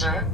Sir?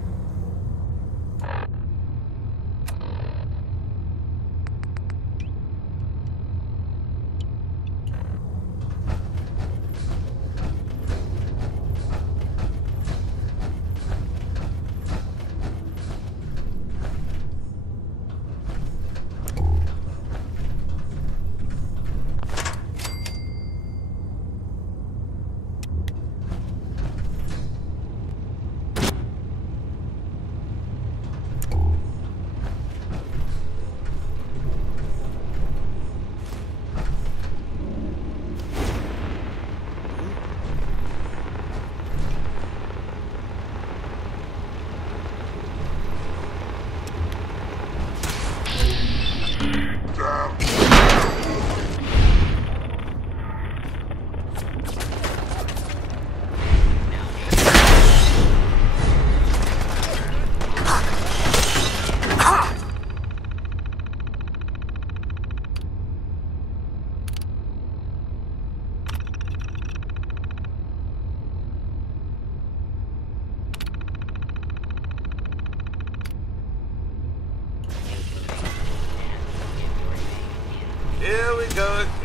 Here we go again.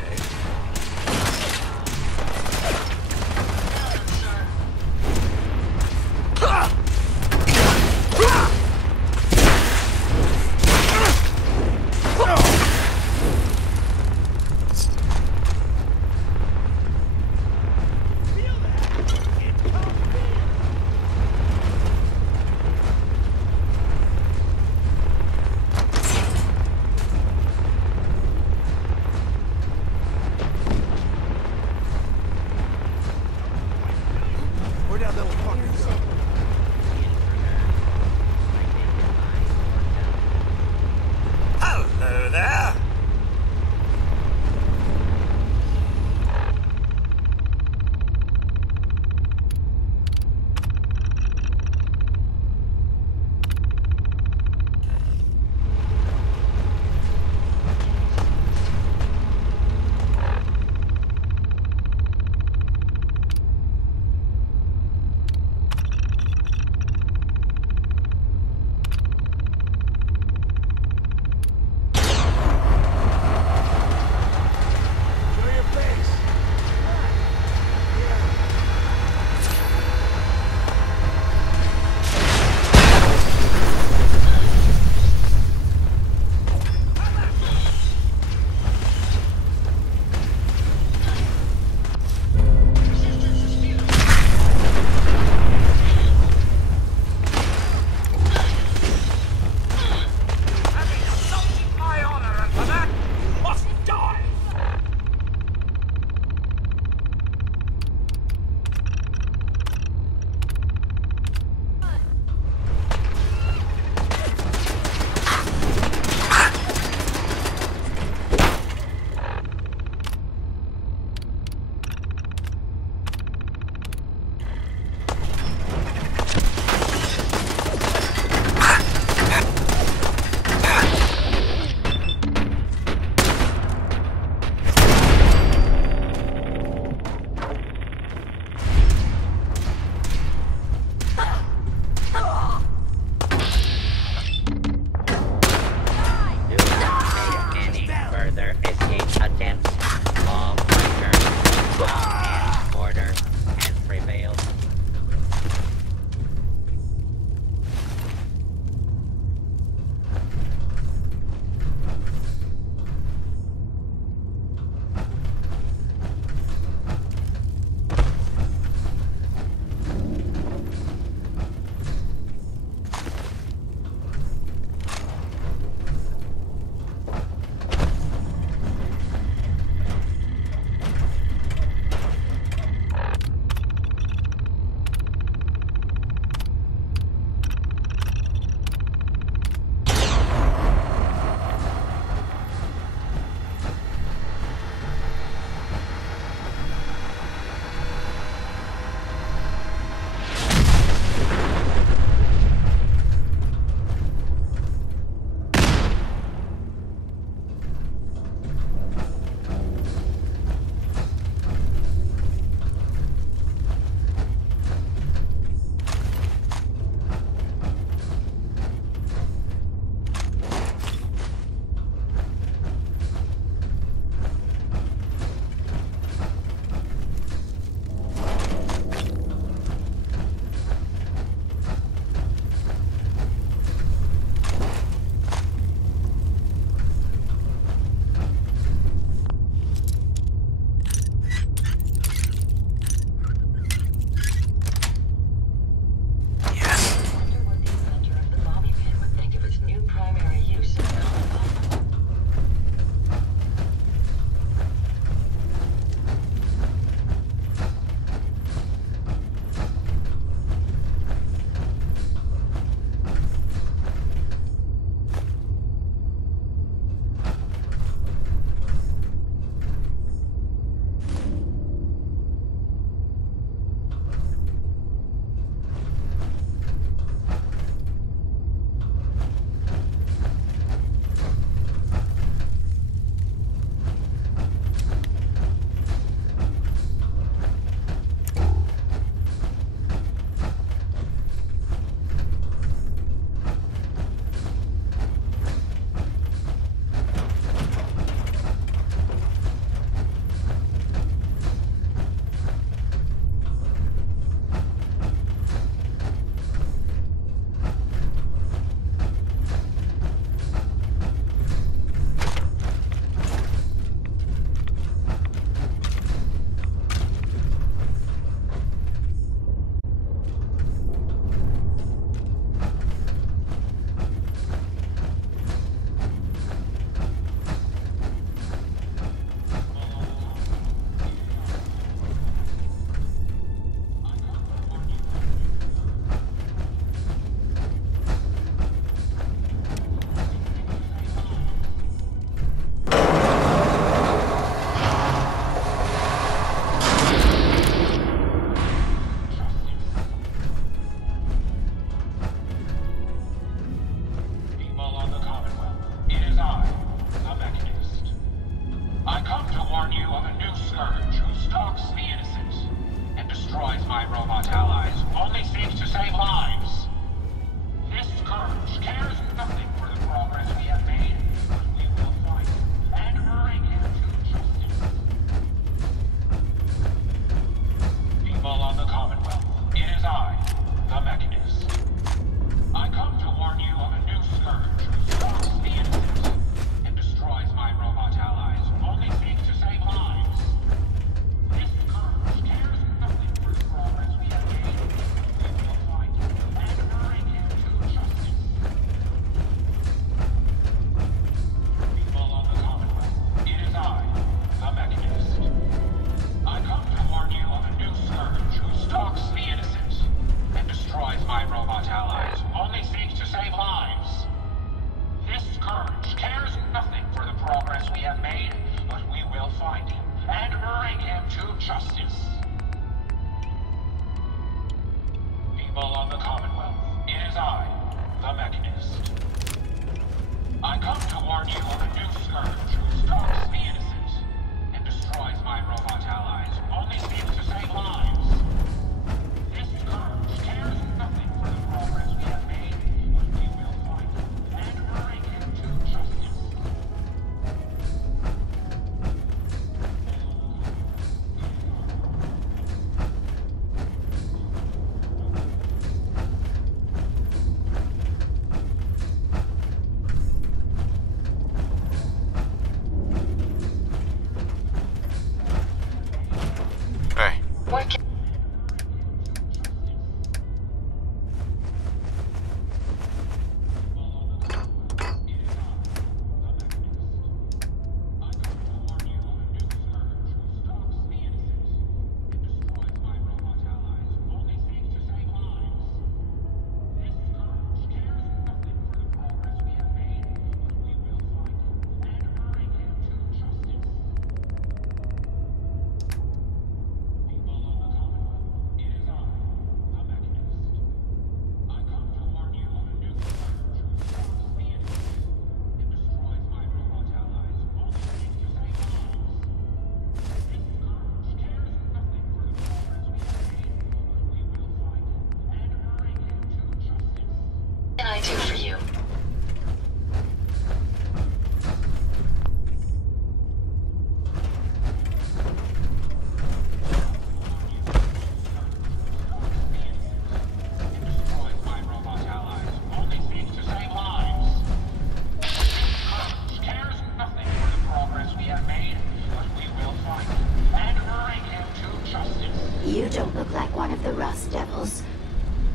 You don't look like one of the Rust Devils.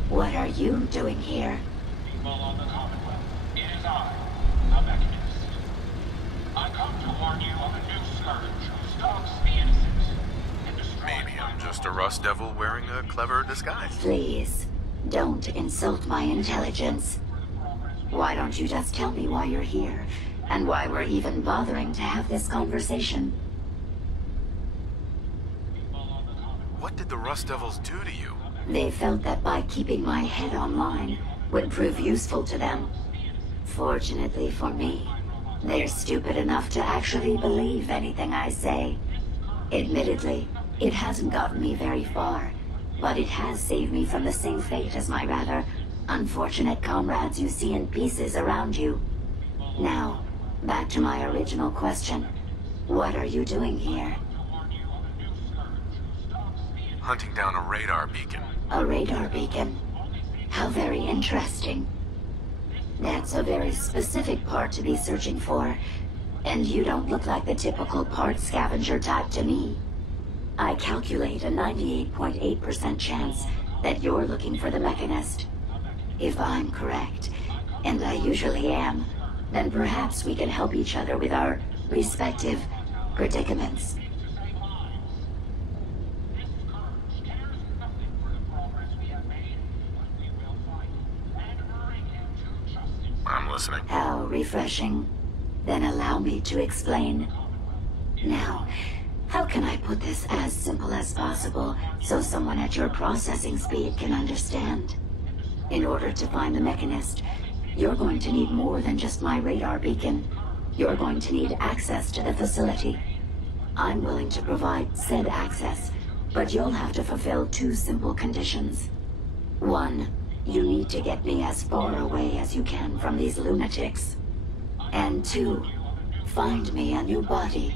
What are you doing here? People of the Commonwealth, it is I, a Mechanist. I come to warn you of a new scourge who stalks the innocent and destroys. Maybe I'm just a Rust Devil wearing a clever disguise. Please, don't insult my intelligence. Why don't you just tell me why you're here, and why we're even bothering to have this conversation? What did the Rust Devils do to you? They felt that by keeping my head online would prove useful to them. Fortunately for me, they're stupid enough to actually believe anything I say. Admittedly, it hasn't gotten me very far, but it has saved me from the same fate as my rather unfortunate comrades you see in pieces around you. Now, back to my original question. What are you doing here? Hunting down a radar beacon. A radar beacon? How very interesting. That's a very specific part to be searching for, and you don't look like the typical part scavenger type to me. I calculate a 98.8% chance that you're looking for the Mechanist. If I'm correct, and I usually am, then perhaps we can help each other with our respective predicaments. I'm listening. How refreshing. Then allow me to explain. Now, how can I put this as simple as possible so someone at your processing speed can understand? In order to find the Mechanist, you're going to need more than just my radar beacon. You're going to need access to the facility. I'm willing to provide said access, but you'll have to fulfill two simple conditions. One, you need to get me as far away as you can from these lunatics. And two, find me a new body.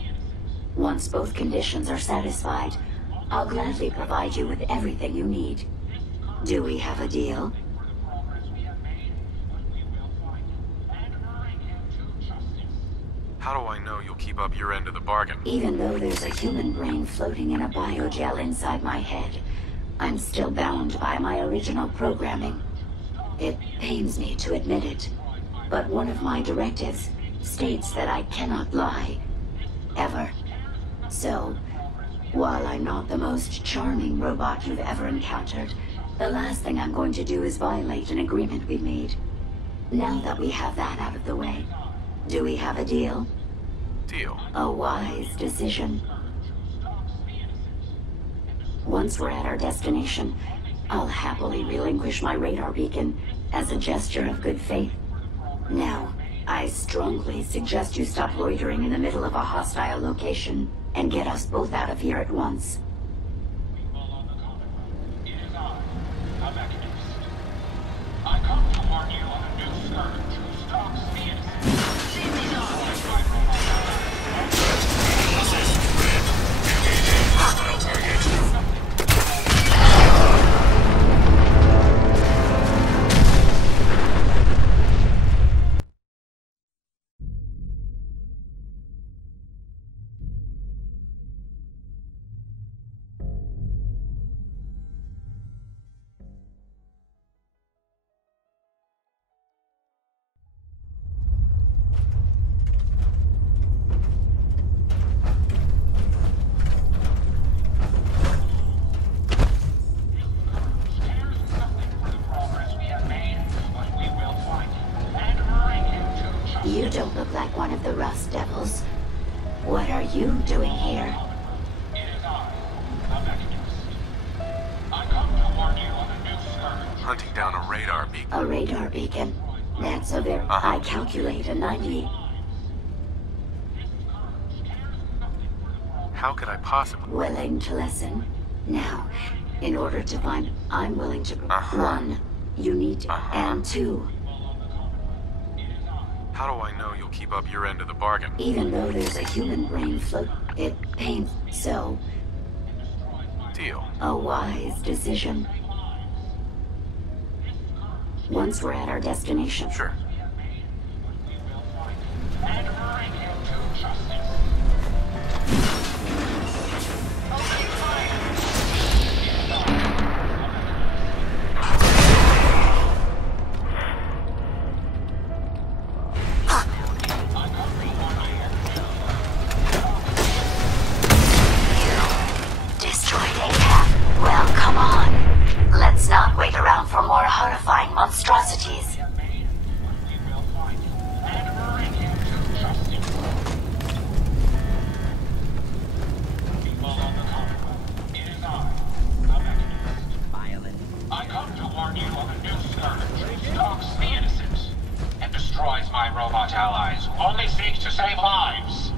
Once both conditions are satisfied, I'll gladly provide you with everything you need. Do we have a deal? How do I know you'll keep up your end of the bargain? Even though there's a human brain floating in a biogel inside my head, I'm still bound by my original programming. It pains me to admit it, but one of my directives states that I cannot lie. Ever. So, while I'm not the most charming robot you've ever encountered, the last thing I'm going to do is violate an agreement we made. Now that we have that out of the way, do we have a deal? Deal. A wise decision. Once we're at our destination, I'll happily relinquish my radar beacon as a gesture of good faith. Now, I strongly suggest you stop loitering in the middle of a hostile location and get us both out of here at once. It is I, a Mechanist. I come to warn you of a new scourge who stalks the innocent. See these eyes. You don't look like one of the Rust Devils. What are you doing here? It is I, a Mechanist. I come to warn you of a new scourge. Hunting down a radar beacon. A radar beacon. That's a very... I calculate a 90... How could I possibly? Willing to listen? Now, in order to find... I'm willing to... One, you need to... And two... How do I know you'll keep up your end of the bargain? Even though there's a human brain float... It pains... So... Deal. A wise decision. Once we're at our destination... Sure. And bring him to justice. Opening fire! monstrosities. We have made, but we will find him and bring him to justice. People of the Commonwealth, it is I, the Mechanist. I come to warn you of a new scourge who stalks the innocent and destroys my robot allies who only seek to save lives.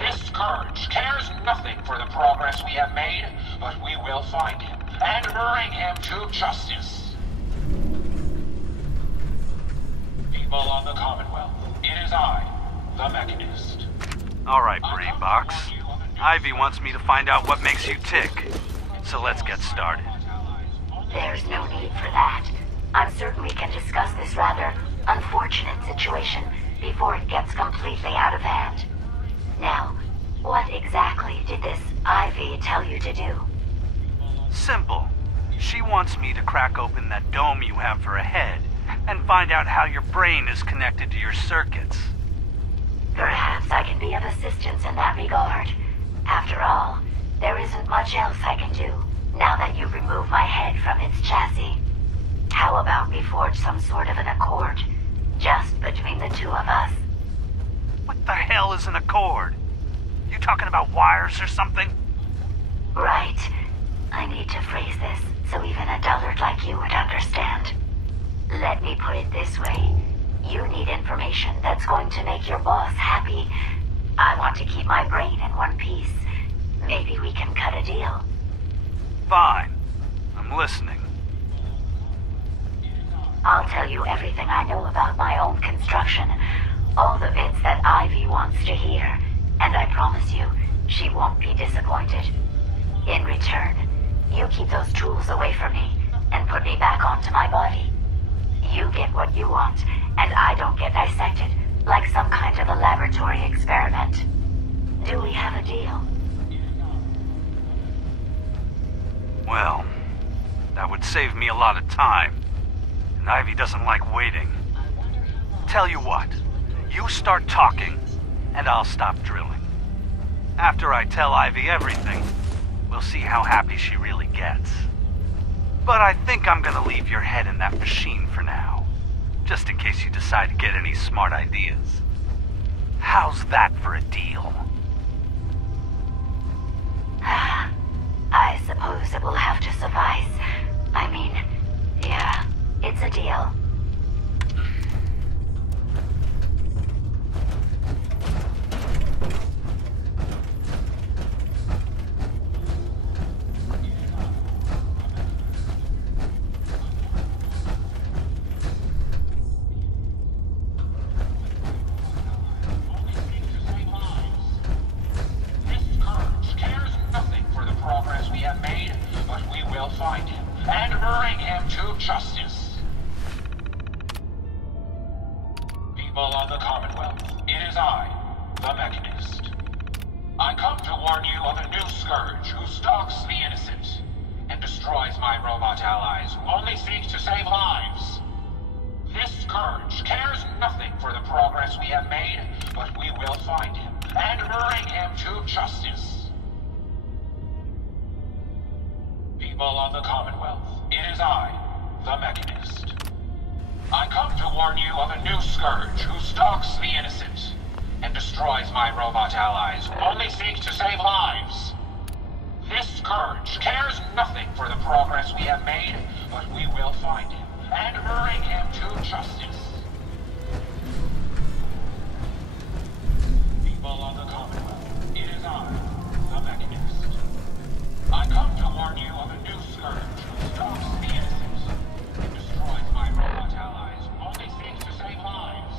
This scourge cares nothing for the progress we have made, but we will find him and bring him to justice. People of the Commonwealth, it is I, the Mechanist. Alright, Brainbox. Ivy wants me to find out what makes you tick. So let's get started. There's no need for that. I'm certain we can discuss this rather unfortunate situation before it gets completely out of hand. Now, what exactly did this Ivy tell you to do? Simple. She wants me to crack open that dome you have for a head and find out how your brain is connected to your circuits. Perhaps I can be of assistance in that regard. After all, there isn't much else I can do now that you've removed my head from its chassis. How about we forge some sort of an accord, just between the two of us? What the hell is an accord? You talking about wires or something? Right. I need to phrase this so even a dullard like you would understand. Let me put it this way. You need information that's going to make your boss happy. I want to keep my brain in one piece. Maybe we can cut a deal. Fine. I'm listening. I'll tell you everything I know about my own construction. All the bits that Ivy wants to hear. And I promise you, she won't be disappointed. In return, you keep those tools away from me and put me back onto my body. You get what you want, and I don't get dissected like some kind of a laboratory experiment. Do we have a deal? Well, that would save me a lot of time. And Ivy doesn't like waiting. Tell you what, you start talking, and I'll stop drilling. After I tell Ivy everything, we'll see how happy she really gets. But I think I'm gonna leave your head in that machine for now, just in case you decide to get any smart ideas. How's that for a deal? I suppose it will have to suffice. I mean, yeah, it's a deal. Find him and bring him to justice. People of the Commonwealth, it is I, the Mechanist. I come to warn you of a new scourge who stalks the innocent and destroys my robot allies who only seek to save lives. This scourge cares nothing for the progress we have made, but we will find him and bring him to justice. People of the Commonwealth, it is I, the Mechanist. I come to warn you of a new scourge who stalks the innocent and destroys my robot allies who only seek to save lives. This scourge cares nothing for the progress we have made, but we will find him and bring him to justice. People of the Commonwealth, it is I, the Mechanist. I come to warn you of a new scourge who stalks the innocent and destroys my robot allies who only seek to save lives.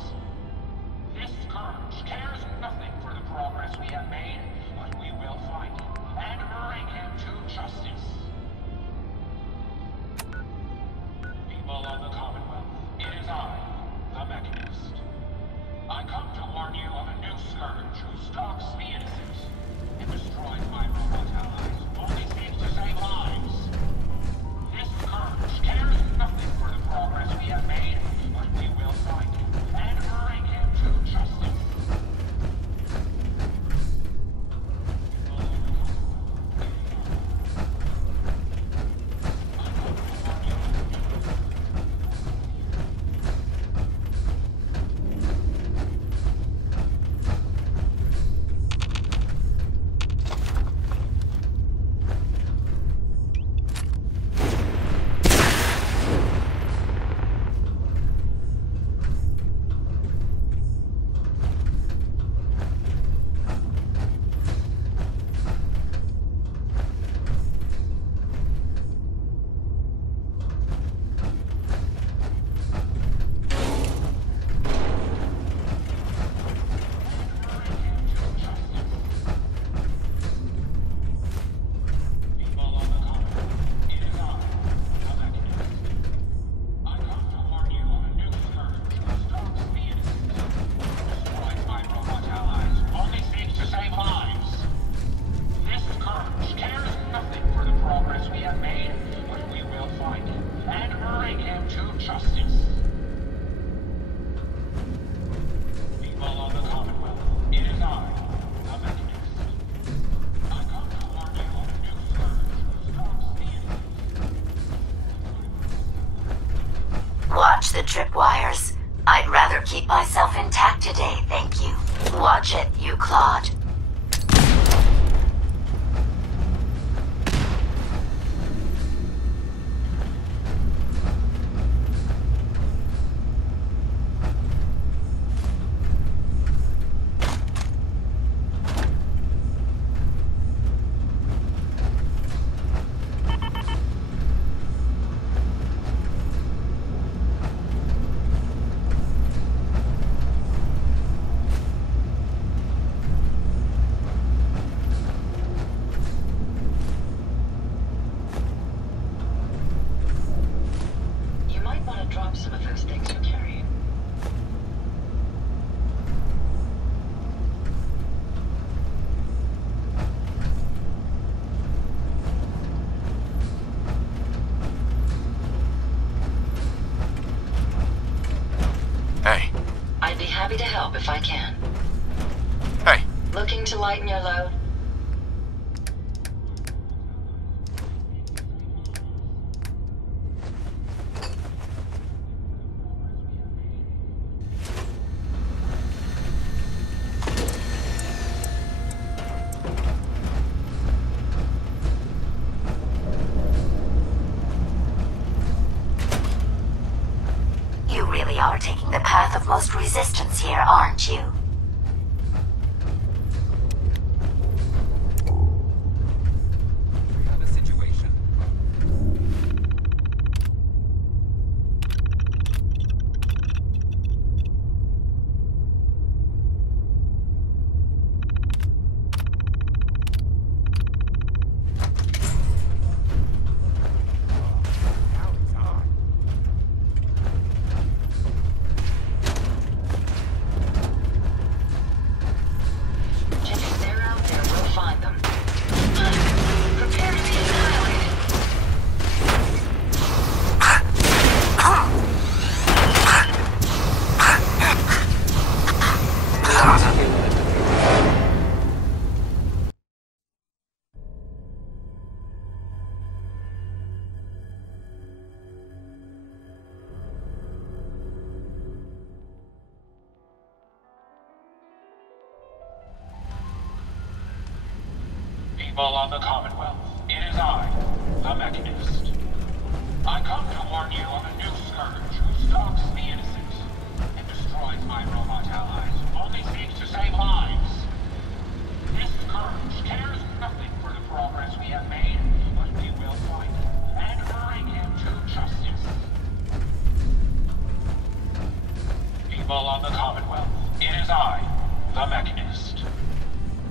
This scourge cares nothing for the progress we have made, but we will find him and bring him to justice. People of the Commonwealth, it is I, Watch the tripwires. I'd rather keep myself intact today, thank you. Watch it, you Claude. Drop some of those things you're carrying. Hey. I'd be happy to help if I can. Hey. Looking to lighten your load? You really are taking the path of most resistance here, aren't you? We have a situation. If they're out there, we'll find them. Prepare to be annihilated. People of the Commonwealth, it is I, the Mechanist. I come to warn you of a new scourge who stalks the innocent and destroys my robot allies, only seeks to save lives. This scourge cares nothing for the progress we have made, but we will find him and bring him to justice. People of the Commonwealth, it is I, the Mechanist.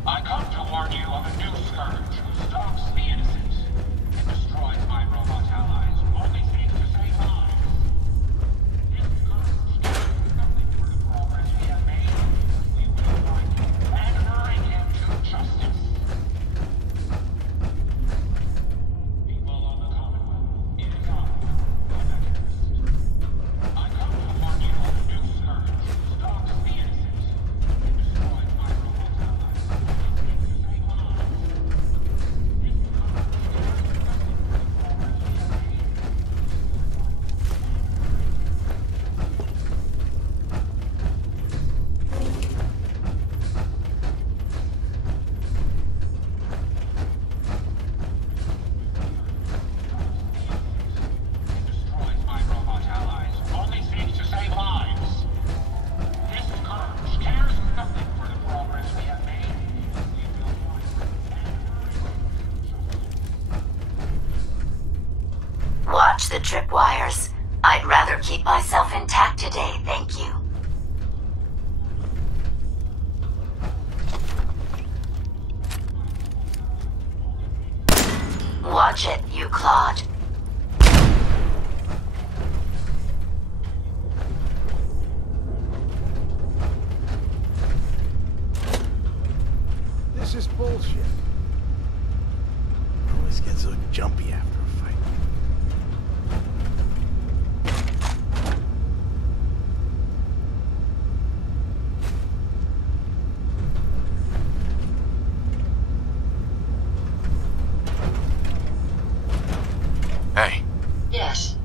I come to warn you of a new scourge who stalks the innocent and destroys my robot allies, only seeks to save lives. This scourge cares nothing for the progress we have made. We will find him and bring him to justice. People of the Commonwealth, it is I, the Mechanist. I come to warn you of a new scourge who stalks the innocent and destroys my robot allies. Destroys my robot allies, only seeks to save lives. This scourge cares nothing for the progress we have made. We will find Watch the tripwires. I'd rather keep myself intact today, thank you. Watch it, you Claude. This is bullshit. I always get so jumpy after a fight. Hey. Yes.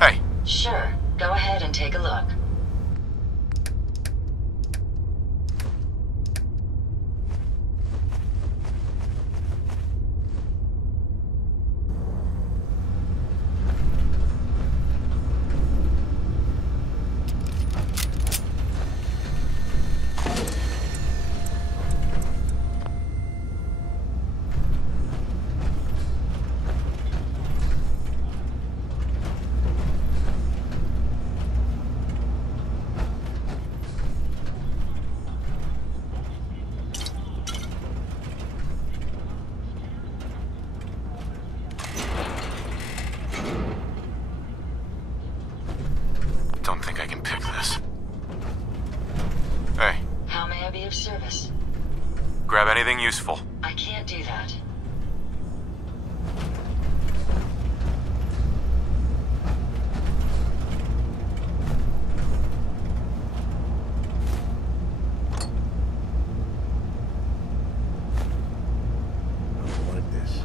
Hey. us. Grab anything useful. I can't do that. I don't like this.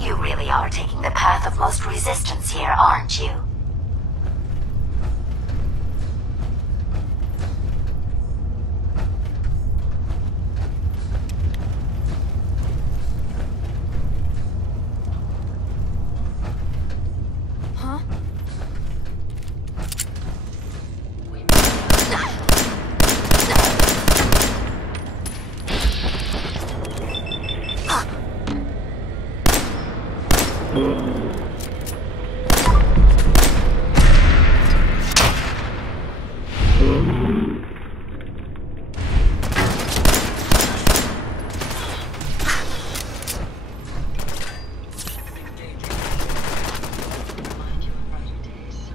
You really are taking the path of most resistance here, aren't you? Huh? Remind you of brighter days, sir.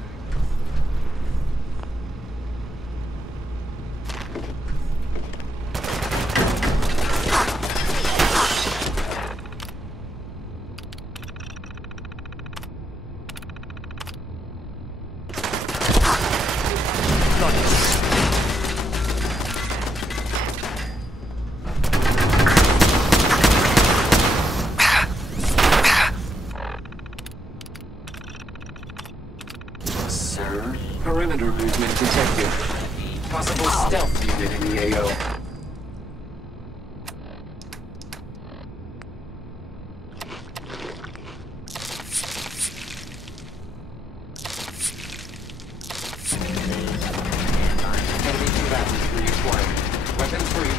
Sir, perimeter movement detected. Possible stealth unit in the AO. Enemy combatants reacquired. Weapons free.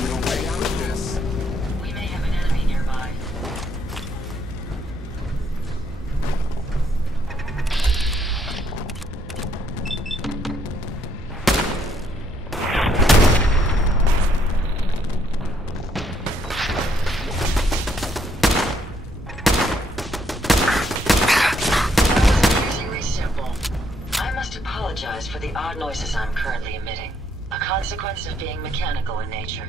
No way out of this. We may have an enemy nearby. Amazingly simple. I must apologize for the odd noises I'm currently emitting. A consequence of being mechanical in nature.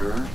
sir.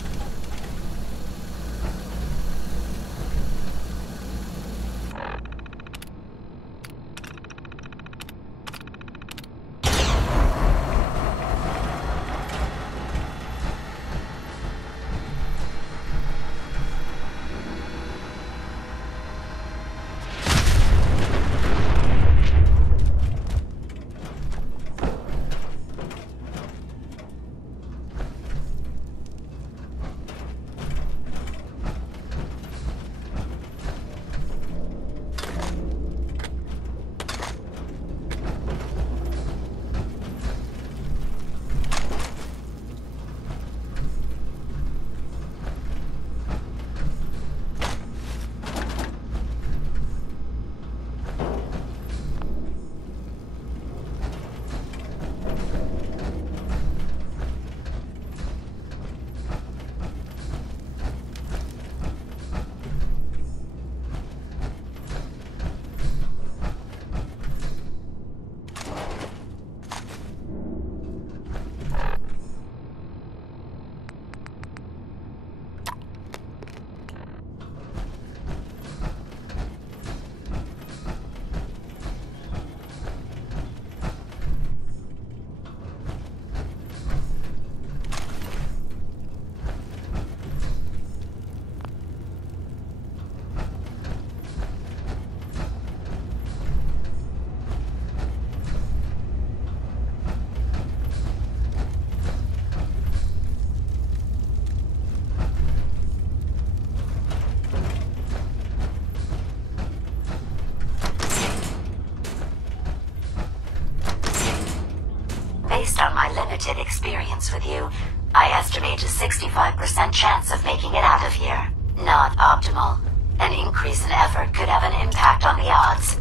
Based on my limited experience with you, I estimate a 65% chance of making it out of here. Not optimal. An increase in effort could have an impact on the odds.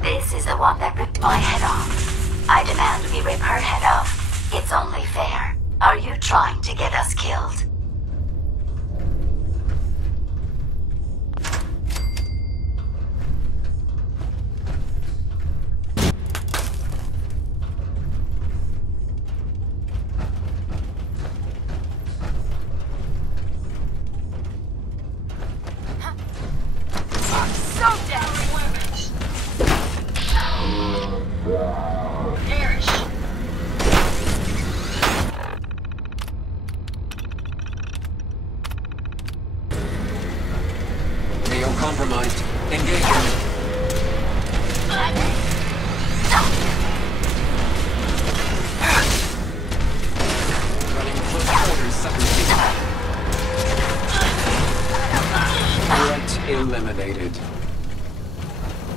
This is the one that ripped my head off. I demand we rip her head off. It's only fair. Are you trying to get us killed? Compromised. Engage. Running close quarters suffocating. Threat eliminated.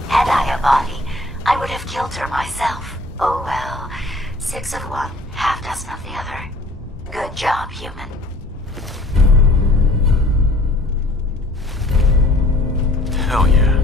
Had I a body, I would have killed her myself. Oh well. 6 of one, half dozen of the other. Good job, human. Hell yeah.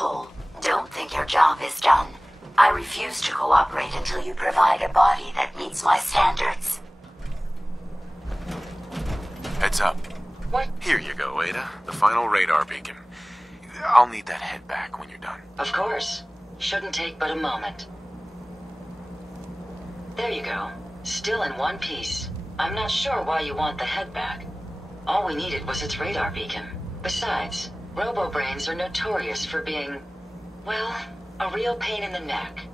Cole, don't think your job is done. I refuse to cooperate until you provide a body that meets my standards. Heads up. What? Here you go, Ada. The final radar beacon. I'll need that head back when you're done. Of course. Shouldn't take but a moment. There you go. Still in one piece. I'm not sure why you want the head back. All we needed was its radar beacon. Besides, robo-brains are notorious for being, well, a real pain in the neck.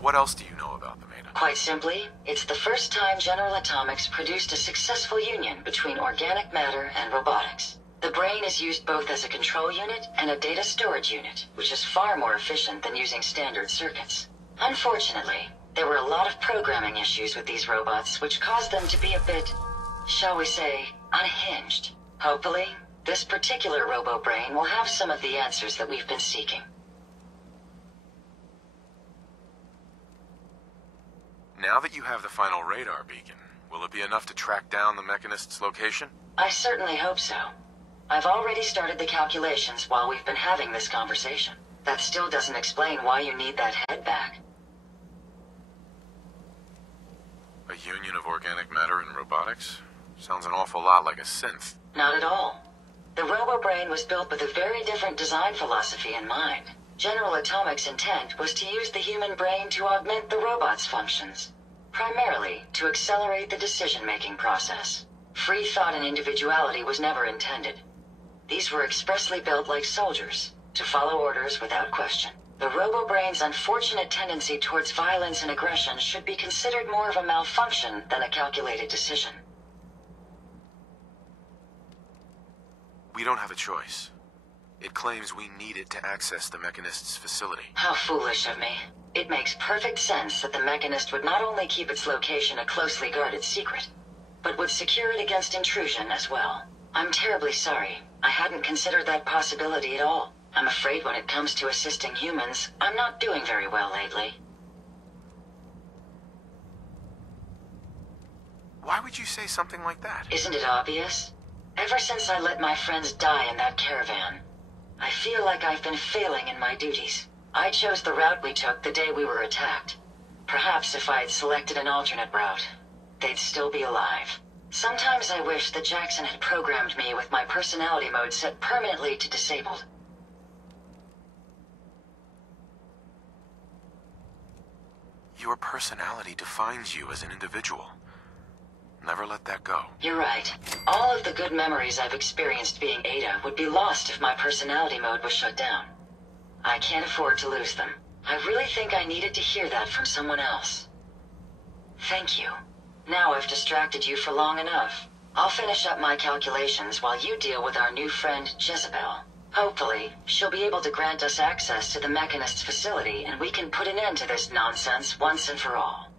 What else do you know about them, Ada? Quite simply, it's the first time General Atomics produced a successful union between organic matter and robotics. The brain is used both as a control unit and a data storage unit, which is far more efficient than using standard circuits. Unfortunately, there were a lot of programming issues with these robots, which caused them to be a bit, shall we say, unhinged. Hopefully, this particular robo-brain will have some of the answers that we've been seeking. Now that you have the final radar beacon, will it be enough to track down the Mechanist's location? I certainly hope so. I've already started the calculations while we've been having this conversation. That still doesn't explain why you need that head back. A union of organic matter and robotics? Sounds an awful lot like a synth. Not at all. The robo-brain was built with a very different design philosophy in mind. General Atomics' intent was to use the human brain to augment the robot's functions, primarily to accelerate the decision-making process. Free thought and individuality was never intended. These were expressly built like soldiers, to follow orders without question. The robo-brain's unfortunate tendency towards violence and aggression should be considered more of a malfunction than a calculated decision. We don't have a choice. It claims we need it to access the Mechanist's facility. How foolish of me. It makes perfect sense that the Mechanist would not only keep its location a closely guarded secret, but would secure it against intrusion as well. I'm terribly sorry. I hadn't considered that possibility at all. I'm afraid when it comes to assisting humans, I'm not doing very well lately. Why would you say something like that? Isn't it obvious? Ever since I let my friends die in that caravan, I feel like I've been failing in my duties. I chose the route we took the day we were attacked. Perhaps if I had selected an alternate route, they'd still be alive. Sometimes I wish that Jackson had programmed me with my personality mode set permanently to disabled. Your personality defines you as an individual. Never let that go. You're right. All of the good memories I've experienced being Ada would be lost if my personality mode was shut down. I can't afford to lose them. I really think I needed to hear that from someone else. Thank you. Now I've distracted you for long enough. I'll finish up my calculations while you deal with our new friend, Jezebel. Hopefully, she'll be able to grant us access to the Mechanist's facility and we can put an end to this nonsense once and for all.